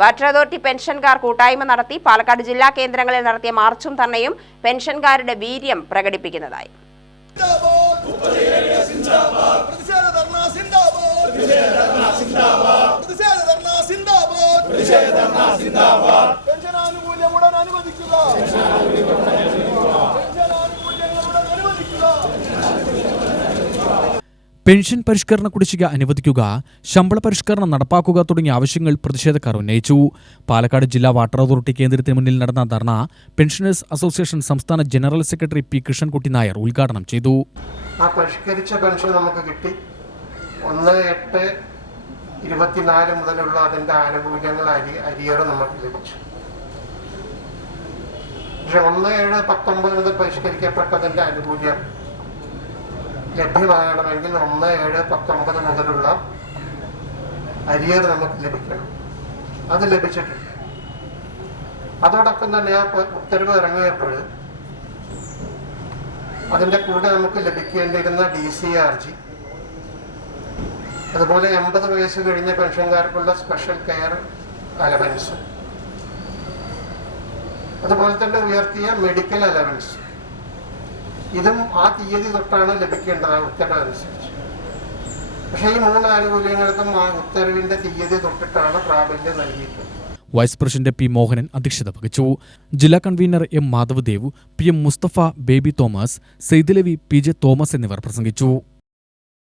Water authority പെൻഷൻകാർ കൂട്ടായ്മ നടത്തി പാലക്കാട് ജില്ലാ കേന്ദ്രങ്ങളിൽ നടത്തിയ മാർച്ചും ധർണയും പെൻഷൻകാരുടെ വീര്യം പ്രകടിപ്പിക്കുന്നതായി. പെൻഷൻ പരിഷ്കരണ കുടിശ്ശിക അനുവദിക്കുക, ശമ്പള പരിഷ്കരണം നടപ്പാക്കുക തുടങ്ങിയ ആവശ്യങ്ങൾ പ്രതിഷേധക്കാർ ഉന്നയിച്ചു. പാലക്കാട് ജില്ലാ വാട്ടർ അതോറിറ്റി കേന്ദ്രത്തിന് മുന്നിൽ നടന്ന ധർണ പെൻഷനേഴ്സ് അസോസിയേഷൻ സംസ്ഥാന general secretary P Krishnankutty Nair ഉദ്ഘാടനം ചെയ്തു. ആ പരിഷ്കരിച്ച പെൻഷൻ നമുക്ക് കിട്ടി. 1/8/24 മുതലുള്ള അതിന്റെ ആനുകൂല്യങ്ങൾ അരിയർ നമുക്ക് ലഭിച്ചു. പക്ഷെ 1/7/19 മുതൽ പരിഷ്കരിക്കപ്പെട്ടതിന്റെ ആനുകൂല്യം ലഭ്യമാകണമെങ്കിൽ 1/7/19 മുതലുള്ള അരിയർ നമുക്ക് ലഭിക്കണം. അത് ലഭിച്ചിട്ടില്ല. അതോടൊപ്പം തന്നെ ആ ഉത്തരവ് ഇറങ്ങിയപ്പോൾ അതിന്റെ കൂടെ നമുക്ക് ലഭിക്കേണ്ടിയിരുന്ന DCRG, അതുപോലെ 80 വയസ്സ് കഴിഞ്ഞ പെൻഷൻകാർക്കുള്ള സ്പെഷ്യൽ കെയർ അലവൻസ്, അതുപോലെ തന്നെ ഉയർത്തിയ മെഡിക്കൽ അലവൻസ്, ഇതും ആ തീയതി തൊട്ടാണ് ലഭിക്കേണ്ടത് ഉത്തരവ് അനുസരിച്ച്. പക്ഷേ ഈ 3 ആനുകൂല്യങ്ങൾക്കും ആ ഉത്തരവിന്റെ തീയതി തൊട്ടിട്ടാണ് പ്രാബല്യം നൽകിയിട്ടുള്ളത്. വൈസ് പ്രസിഡന്റ് പി മോഹനൻ അധ്യക്ഷത വഹിച്ചു. ജില്ലാ convener M Madhavadev, PM Musthafa, Baby Thomas, Saidalavi, PJ Thomas എന്നിവർ പ്രസംഗിച്ചു.